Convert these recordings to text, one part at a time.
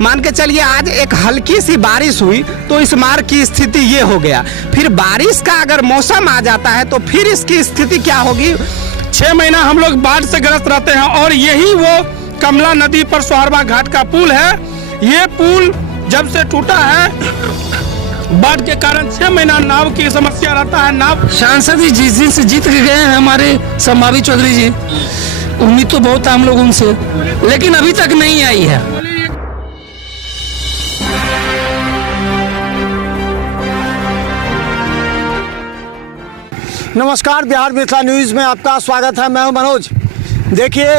मान के चलिए आज एक हल्की सी बारिश हुई तो इस मार्ग की स्थिति ये हो गया। फिर बारिश का अगर मौसम आ जाता है तो फिर इसकी स्थिति क्या होगी। 6 महीना हम लोग बाढ़ से ग्रस्त रहते हैं और यही वो कमला नदी पर सोहरवा घाट का पुल है। ये पुल जब से टूटा है बाढ़ के कारण 6 महीना नाव की समस्या रहता है। नाव सांसद जी जिस दिन से जीत के गए हैं हमारे संभावी चौधरी जी, उम्मीद तो बहुत है हम लोग उनसे, लेकिन अभी तक नहीं आई है। नमस्कार, बिहार मिथिला न्यूज़ में आपका स्वागत है। मैं हूं मनोज। देखिए,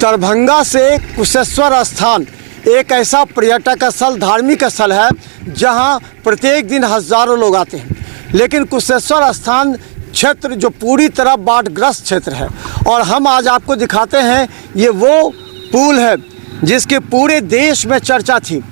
दरभंगा से कुशेश्वर स्थान एक ऐसा पर्यटक स्थल, धार्मिक स्थल है जहां प्रत्येक दिन हज़ारों लोग आते हैं, लेकिन कुशेश्वर स्थान क्षेत्र जो पूरी तरह बाढ़ग्रस्त क्षेत्र है। और हम आज आपको दिखाते हैं ये वो पुल है जिसके पूरे देश में चर्चा थी,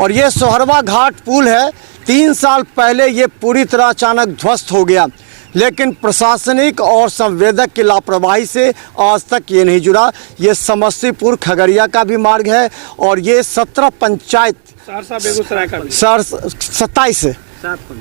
और ये सोहरवा घाट पुल है। 3 साल पहले ये पूरी तरह अचानक ध्वस्त हो गया, लेकिन प्रशासनिक और संवेदक की लापरवाही से आज तक ये नहीं जुड़ा। ये समस्तीपुर खगड़िया का भी मार्ग है और ये 17 पंचायत, सहरसा बेगूसराय का भी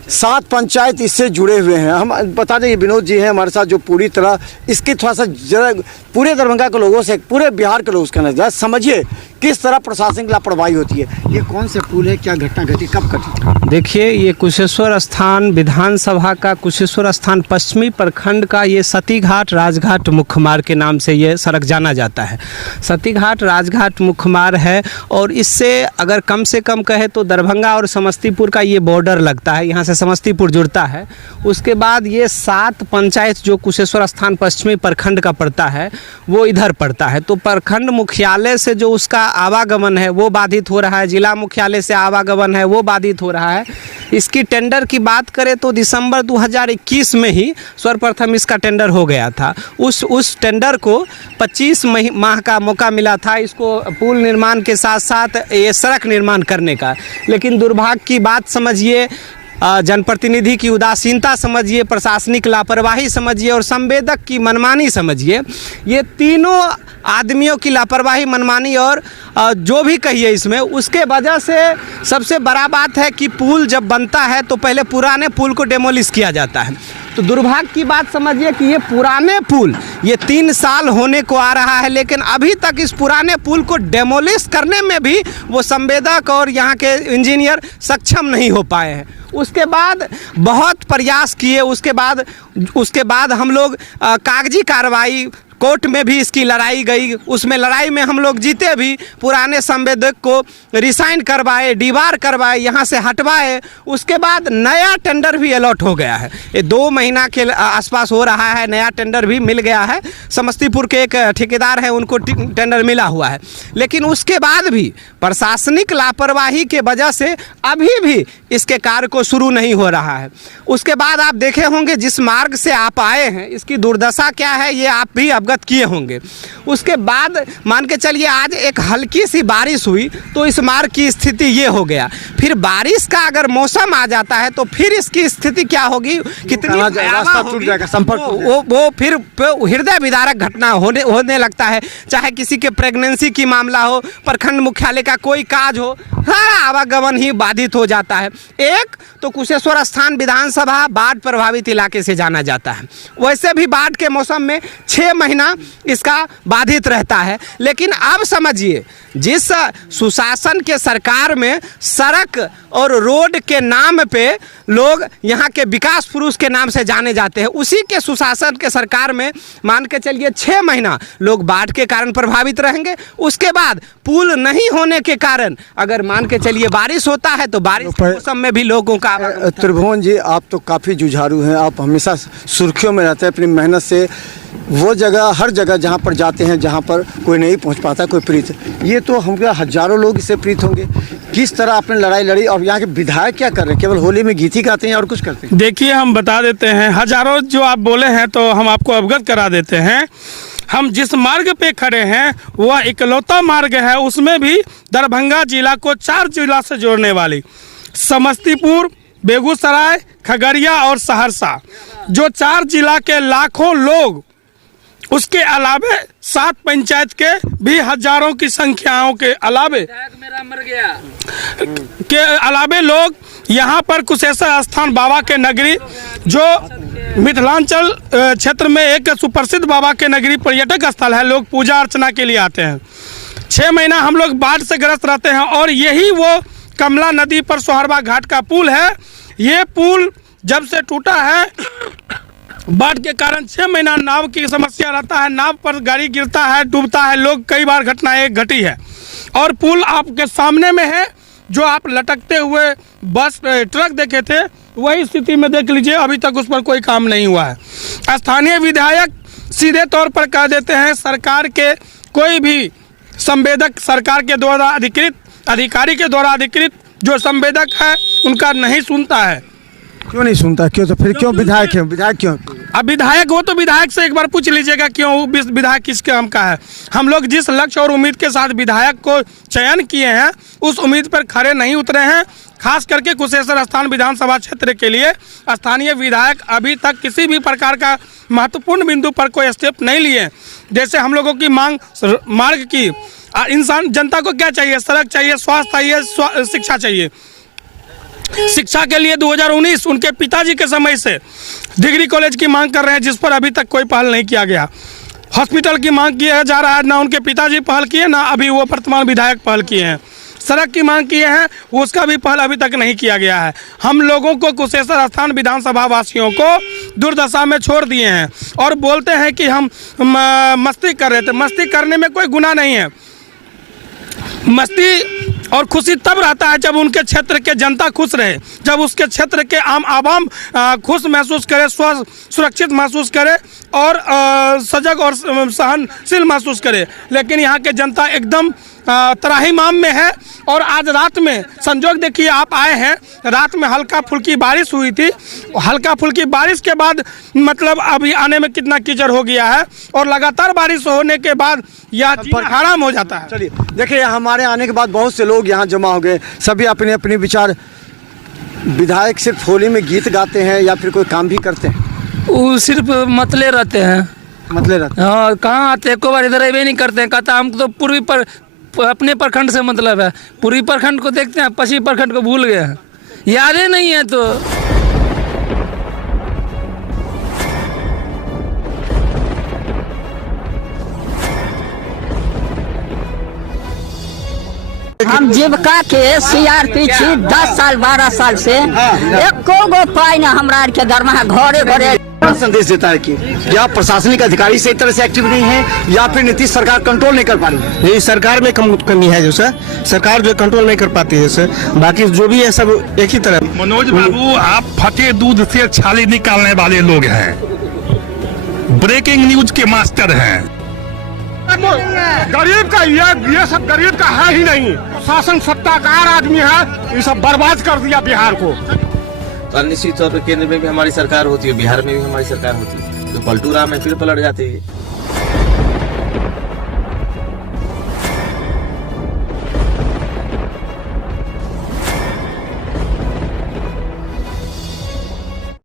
7 पंचायत इससे जुड़े हुए हैं। हम बता दें, ये विनोद जी हैं हमारे साथ जो पूरी तरह इसकी थोड़ा सा जरा पूरे दरभंगा के लोगों से, पूरे बिहार के लोगों से कहना चाहिए, समझिए किस तरह प्रशासनिक लापरवाही होती है। ये कौन से पुल है, क्या घटना घटी, कब घटी? देखिए, ये कुशेश्वर स्थान विधानसभा का कुशेश्वर स्थान पश्चिमी प्रखंड का ये सती घाट राजघाट मुख्य मार्ग के नाम से ये सड़क जाना जाता है। सती घाट राजघाट मुख्य मार्ग है और इससे अगर कम से कम कहे तो दरभंगा और समस्तीपुर का ये बॉर्डर लगता है, यहाँ से समस्तीपुर जुड़ता है। उसके बाद ये 7 पंचायत जो कुशेश्वर स्थान पश्चिमी प्रखंड का पड़ता है वो इधर पड़ता है। तो प्रखंड मुख्यालय से जो उसका आवागमन है वो बाधित हो रहा है, जिला मुख्यालय से आवागमन है वो बाधित हो रहा है। इसकी टेंडर की बात करें तो दिसंबर 2021 में ही सर्वप्रथम इसका टेंडर हो गया था। उस टेंडर को 25 माह का मौका मिला था इसको पुल निर्माण के साथ साथ ये सड़क निर्माण करने का। लेकिन दुर्भाग्य की बात समझिए, जनप्रतिनिधि की उदासीनता समझिए, प्रशासनिक लापरवाही समझिए और संवेदक की मनमानी समझिए, ये तीनों आदमियों की लापरवाही, मनमानी और जो भी कहिए इसमें, उसके वजह से सबसे बड़ा बात है कि पुल जब बनता है तो पहले पुराने पुल को डेमोलिश किया जाता है। तो दुर्भाग्य की बात समझिए कि ये पुराने पुल ये 3 साल होने को आ रहा है, लेकिन अभी तक इस पुराने पुल को डेमोलिश करने में भी वो संवेदक और यहाँ के इंजीनियर सक्षम नहीं हो पाए हैं। उसके बाद बहुत प्रयास किए, उसके बाद हम लोग कागजी कार्रवाई, कोर्ट में भी इसकी लड़ाई गई, उसमें लड़ाई में हम लोग जीते भी, पुराने संवेदक को रिसाइन करवाए, डीबार करवाए, यहाँ से हटवाए। उसके बाद नया टेंडर भी अलॉट हो गया है। ये 2 महीना के आसपास हो रहा है, नया टेंडर भी मिल गया है। समस्तीपुर के एक ठेकेदार है, उनको टेंडर मिला हुआ है। लेकिन उसके बाद भी प्रशासनिक लापरवाही के वजह से अभी भी इसके कार्य को शुरू नहीं हो रहा है। उसके बाद आप देखे होंगे जिस मार्ग से आप आए हैं इसकी दुर्दशा क्या है, ये आप भी अवगत किए होंगे। उसके बाद मान के चलिए आज एक हल्की सी बारिश हुई तो इस मार्ग की स्थिति ये हो गया। फिर बारिश का अगर मौसम आ जाता है तो फिर इसकी स्थिति क्या होगी, कितनी रास्ता टूट जाएगा, संपर्क वो फिर हृदय विदारक घटना होने लगता है। चाहे किसी के प्रेगनेंसी की मामला हो, प्रखंड मुख्यालय का कोई काज हो, सारा आवागमन ही बाधित हो जाता है। एक तो कुशेश्वर स्थान विधानसभा बाढ़ प्रभावित इलाके से जाना जाता है, वैसे भी बाढ़ के मौसम में 6 महीना इसका बाधित रहता है। लेकिन अब समझिए, जिस सुशासन के सरकार में सड़क और रोड के नाम पे लोग यहाँ के विकास पुरुष के नाम से जाने जाते हैं, उसी के सुशासन के सरकार में मान के चलिए 6 महीना लोग बाढ़ के कारण प्रभावित रहेंगे। उसके बाद पुल नहीं होने के कारण अगर मान के चलिए बारिश होता है तो बारिश के मौसम में भी लोगों का। त्रिभुवन जी, आप तो काफ़ी जुझारू हैं, आप हमेशा सुर्खियों में रहते हैं अपनी मेहनत से। वो जगह, हर जगह जहाँ पर जाते हैं, जहाँ पर कोई नहीं पहुँच पाता, कोई प्रीत, ये तो हम हज़ारों लोग इससे प्रीत होंगे। किस तरह आपने लड़ाई लड़ी और यहाँ के विधायक क्या कर रहे हैं? केवल होली में गीत ही गाते हैं और कुछ करते हैं? देखिए, हम बता देते हैं, हज़ारों जो आप बोले हैं तो हम आपको अवगत करा देते हैं। हम जिस मार्ग पे खड़े हैं वह इकलौता मार्ग है, उसमें भी दरभंगा जिला को 4 जिला से जोड़ने वाली समस्तीपुर, बेगूसराय, खगड़िया और सहरसा, जो 4 जिला के लाखों लोग उसके अलावे 7 पंचायत के भी हजारों की संख्याओं के अलावे लोग यहाँ पर कुशेश्वर स्थान बाबा के नगरी, जो मिथिलांचल क्षेत्र में एक सुप्रसिद्ध बाबा के नगरी पर्यटक स्थल है, लोग पूजा अर्चना के लिए आते हैं। 6 महीना हम लोग बाढ़ से ग्रस्त रहते हैं और यही वो कमला नदी पर सोहरवा घाट का पुल है। ये पुल जब से टूटा है, बाढ़ के कारण 6 महीना नाव की समस्या रहता है, नाव पर गाड़ी गिरता है, डूबता है, लोग कई बार घटनाएं घटी है। और पुल आपके सामने में है, जो आप लटकते हुए बस ट्रक देखे थे, वही स्थिति में देख लीजिए, अभी तक उस पर कोई काम नहीं हुआ है। स्थानीय विधायक सीधे तौर पर कह देते हैं सरकार के कोई भी संवेदक, सरकार के द्वारा अधिकृत अधिकारी के द्वारा अधिकृत जो संवेदक है उनका नहीं सुनता है। क्यों नहीं सुनता? क्यों? तो फिर क्यों विधायक है? विधायक क्यों? अब विधायक हो तो विधायक से एक बार पूछ लीजिएगा क्यों विधायक किस काम का है। हम लोग जिस लक्ष्य और उम्मीद के साथ विधायक को चयन किए हैं, उस उम्मीद पर खरे नहीं उतरे हैं। खास करके कुशेश्वर स्थान विधानसभा क्षेत्र के लिए स्थानीय विधायक अभी तक किसी भी प्रकार का महत्वपूर्ण बिंदु पर कोई स्टेप नहीं लिए। जैसे हम लोगों की मार्ग की, इंसान जनता को क्या चाहिए? सड़क चाहिए, स्वास्थ्य चाहिए, शिक्षा चाहिए। शिक्षा के लिए 2019 उनके पिताजी के समय से डिग्री कॉलेज की मांग कर रहे हैं, जिस पर अभी तक कोई पहल नहीं किया गया। हॉस्पिटल की मांग किया जा रहा है, ना उनके पिताजी पहल किए, ना अभी वो वर्तमान विधायक पहल किए हैं। सड़क की मांग किए हैं, उसका भी पहल अभी तक नहीं किया गया है। हम लोगों को कुशेश्वर स्थान विधानसभा वासियों को दुर्दशा में छोड़ दिए हैं और बोलते हैं कि हम मस्ती कर रहे थे। मस्ती करने में कोई गुनाह नहीं है। मस्ती और खुशी तब रहता है जब उनके क्षेत्र के जनता खुश रहे, जब उसके क्षेत्र के आम आवाम खुश महसूस करे, सुरक्षित महसूस करे और सजग और सहनशील महसूस करे। लेकिन यहाँ के जनता एकदम त्राहिमाम में है। और आज रात में संजोग देखिए, आप आए हैं, रात में हल्का फुल्की बारिश हुई थी। हल्का फुल्की बारिश के बाद मतलब अभी आने में कितना कीचड़ हो गया है, और लगातार बारिश होने के बाद यह हराम हो जाता है। चलिए देखिए, हमारे आने के बाद बहुत से लोग यहाँ जमा हो गए, सभी अपने अपने विचार। विधायक सिर्फ होली में गीत गाते हैं या फिर कोई काम भी करते हैं? वो सिर्फ मतले रहते हैं। मतले रहते हैं? हाँ, कहाँ आते, एक बार इधर भी नहीं करते हैं। कहता हम तो पूर्वी पर अपने प्रखंड से मतलब है, पूर्वी प्रखंड को देखते हैं, पश्चिमी प्रखंड को भूल गए हैं, यादें नहीं है। तो हम जीविका के CRP छी 10 साल 12 साल से, एको गो पाई न हमरा आर के दरमाहा घरे घरे। संदेश देता है कि या प्रशासनिक अधिकारी सही तरह से एक्टिव नहीं है या फिर नीतीश सरकार कंट्रोल नहीं कर पा रही है। ये सरकार में कमी है जो सर, सरकार जो कंट्रोल नहीं कर पाती है सर, बाकी जो भी है सब एक ही तरह। मनोज बाबू, आप फटे दूध से छाली निकालने वाले लोग हैं, ब्रेकिंग न्यूज के मास्टर हैं। गरीब का ये सब गरीब का है ही नहीं। शासन सत्ताकार आदमी है, ये सब बर्बाद कर दिया बिहार को। तो निश्चित तौर पर केंद्र में भी हमारी सरकार होती है, बिहार में भी हमारी सरकार होती है, तो पलटू राम है फिर पलट जाते हैं।